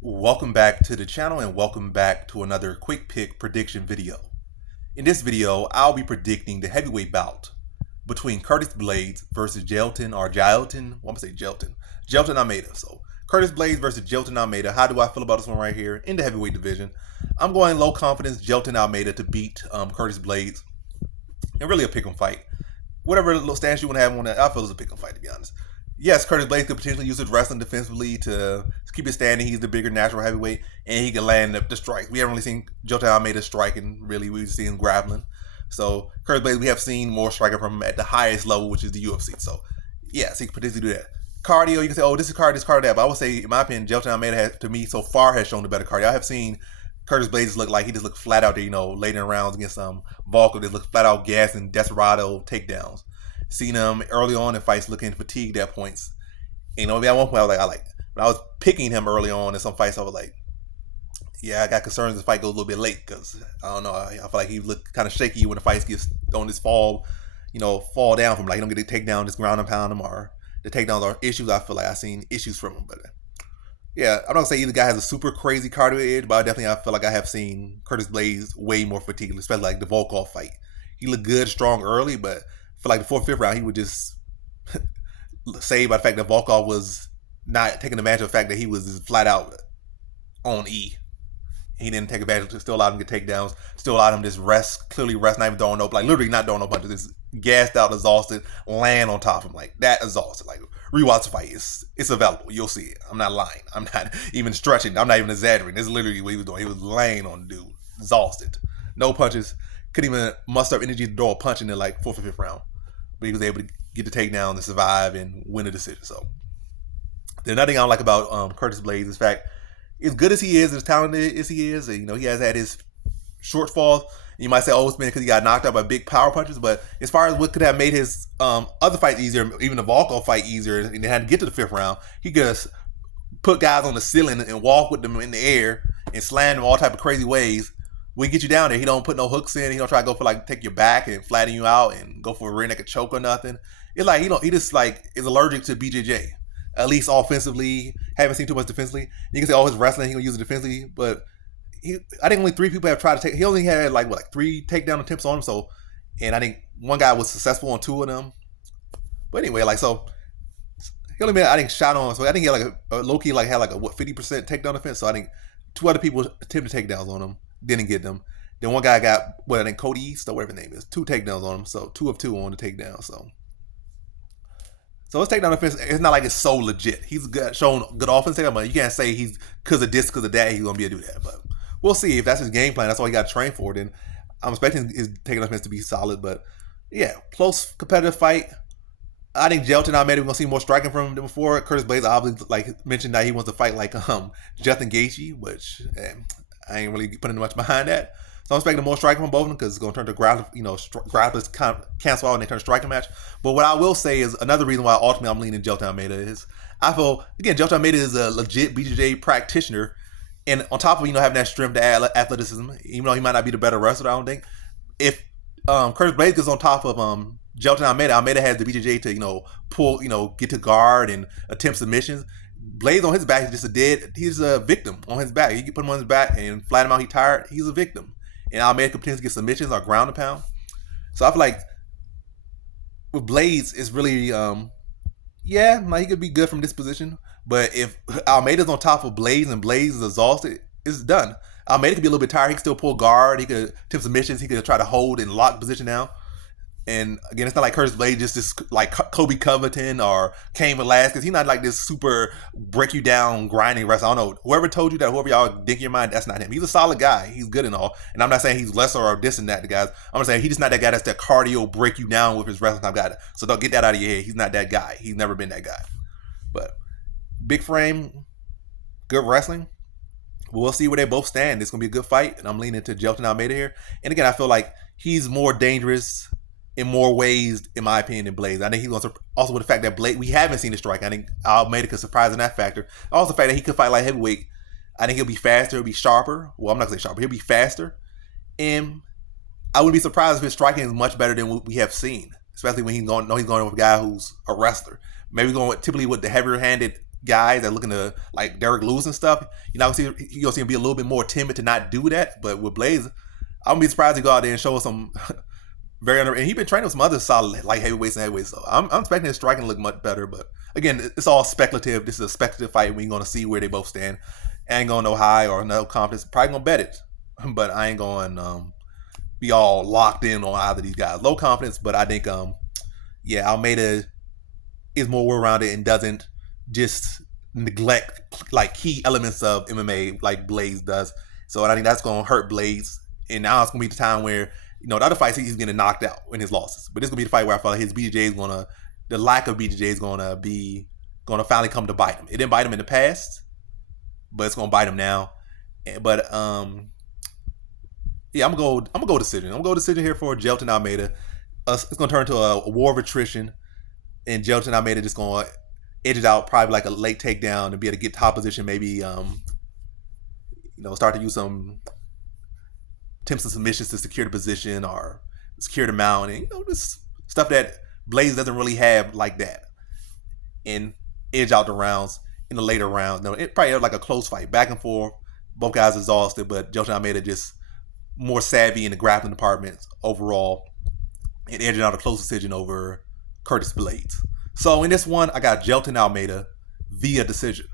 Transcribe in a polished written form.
Welcome back to the channel and welcome back to another quick pick prediction video. In this video, I'll be predicting the heavyweight bout between Blaydes versus Jailton Almeida. So Blaydes versus Jailton Almeida. How do I feel about this one right here in the heavyweight division? I'm going low confidence Jailton Almeida to beat Blaydes, and really a pick'em fight. Whatever little stance you want to have on that, I feel it's a pick'em fight, to be honest. Yes, Blaydes could potentially use his wrestling defensively to keep it standing. He's the bigger natural heavyweight, and he can land the strikes. We haven't really seen Jailton Almeida striking, really. We've seen grappling. So, Blaydes, we have seen more striking from him at the highest level, which is the UFC. So, yes, he can potentially do that. Cardio, you can say, oh, this is cardio, that. But I would say, in my opinion, Jailton Almeida, has, to me, so far has shown the better cardio. I have seen Blaydes look like he just looked flat out there, later in rounds against Volker. They look flat out gas and desperado takedowns. Seen him early on in fights looking fatigued at points. And, at one point I was like, when I was picking him early on in some fights, I was like, yeah, I got concerns the fight goes a little bit late because I don't know. I feel like he looked kind of shaky when the fights get on this fall down from, like, you don't get the takedown, just ground and pound him, or the takedowns are issues. I feel like I've seen issues from him, but yeah, I'm not gonna say either guy has a super crazy cardio edge, but I feel like I have seen Blaydes way more fatigued, especially like the Volkov fight. He looked good, strong early, but for like the fourth, fifth round, he would just saved by the fact that Volkov was not taking advantage of the fact that he was flat out on E. He didn't take advantage of, still allowed him to get takedowns, still allowed him to just rest, clearly rest, not even throwing no, like literally not throwing no punches, just gassed out, exhausted, land on top of him, like that exhausted. Like, rewatch the fight, it's available, you'll see it. I'm not lying, I'm not even stretching, I'm not even exaggerating. This is literally what he was doing. He was laying on the dude, exhausted, no punches, couldn't even muster up energy to throw a punch in the like fourth or fifth round, but he was able to get the takedown to survive and win the decision. So there's nothing I don't like about Blaydes. In fact, as good as he is, as talented as he is, and, he has had his shortfalls. You might say, oh, it's been because he got knocked out by big power punches. But as far as what could have made his other fights easier, even the Volkov fight easier, and they had to get to the fifth round, he could have put guys on the ceiling and walk with them in the air and slam them all type of crazy ways. We get you down there. He don't put no hooks in. He don't try to go for, like, take your back and flatten you out and go for a rear naked choke or nothing. It's like he just like is allergic to BJJ. At least offensively, haven't seen too much defensively. You can say, oh, his wrestling, he gonna use it defensively, but I think only 3 people have tried to take. He only had like 3 takedown attempts on him. So, and I think one guy was successful on 2 of them. But anyway, like, so he only made, shot on. So I think he had like a low key had like a 50% takedown defense. So I think 2 other people attempted takedowns on him, didn't get them. Then one guy got I think Cody East or whatever his name is, 2 takedowns on him. So 2 of 2 on the takedown. So his takedown defense, it's not like it's so legit. He's shown good offense takedown, but you can't say he's because of this, because of that, he's gonna be able to do that. But we'll see if that's his game plan. That's all he got to train for. Then I'm expecting his takedown defense to be solid. But yeah, close competitive fight. I think Jailton Almeida, we're gonna see more striking from him than before. Blaydes obviously mentioned that he wants to fight like Justin Gaethje, which I ain't really putting much behind that. So I'm expecting more striking from both of them because it's going to turn to grapplers cancel out and they turn to striking match. But what I will say is another reason why ultimately I'm leaning Jailton Almeida is I feel, again, Jailton Almeida is a legit BJJ practitioner. And on top of, having that strength to add athleticism, even though he might not be the better wrestler, I don't think. If Blaydes gets on top of Jailton Almeida has the BJJ to, pull, get to guard and attempt submissions. Blaydes on his back is he's a victim on his back. You can put him on his back and flat him out, he's tired, he's a victim. And Almeida could potentially get submissions or ground and pound. So I feel like with Blaydes, it's really, he could be good from this position. But if Almeida's on top of Blaydes and Blaydes is exhausted, it's done. Almeida could be a little bit tired. He can still pull guard. He could attempt submissions. He could try to hold and lock position down. And again, it's not like Blaydes just this like Kobe Covington or Cain Velasquez. He's not like this super break you down grinding wrestler. I don't know. Whoever told you that, whoever y'all dig in your mind, that's not him. He's a solid guy. He's good and all. And I'm not saying he's lesser or this and that, the guys. I'm saying he's just not that guy that's that cardio break you down with his wrestling type guy. So don't get that out of your head. He's not that guy. He's never been that guy. But big frame, good wrestling. We'll see where they both stand. It's gonna be a good fight, and I'm leaning to Jailton Almeida here. And again, I feel like he's more dangerous in more ways, in my opinion, than Blaydes. I think he's going to, also with the fact that Blaydes, we haven't seen the strike. I think Almeida could surprise in that factor. Also the fact that he could fight like heavyweight. I think he'll be faster, he'll be sharper. Well, I'm not going to say sharper, he'll be faster. And I wouldn't be surprised if his striking is much better than what we have seen. Especially when he's going with a guy who's a wrestler. Maybe going with typically with the heavier handed guys that looking to like Derek Lewis and stuff, you're gonna see him be a little bit more timid to not do that. But with Blaydes, I wouldn't be surprised to go out there and show us some very under. And he's been training with some other solid like heavyweights and heavyweights. So I'm expecting his striking to look much better. But again, it's all speculative. This is a speculative fight. We ain't gonna see where they both stand. I ain't gonna know high or no confidence. Probably gonna bet it, but I ain't going be all locked in on either of these guys. Low confidence, but I think yeah, Almeida is more well-rounded and doesn't just neglect like key elements of MMA like Blaydes does. So I think that's going to hurt Blaydes. And now it's going to be the time where the other fights he's getting knocked out in his losses, but this is going to be the fight where I feel like his BJJ is going to the lack of BJJ is going to finally come to bite him. It didn't bite him in the past, but it's going to bite him now. But yeah, I'm gonna go decision. I'm gonna go decision here for Jailton Almeida. It's gonna turn into a war of attrition, and Jailton Almeida just gonna edge it out, probably like a late takedown, and be able to get top position. Maybe start to use some attempts and submissions to secure the position or secure the mount, and just stuff that Blaydes doesn't really have like that, and edge out the rounds in the later rounds. It probably had like a close fight, back and forth. Both guys exhausted, but Jailton Almeida just more savvy in the grappling department overall, and edging out a close decision over Curtis Blaydes. So in this one, I got Jailton Almeida via decision.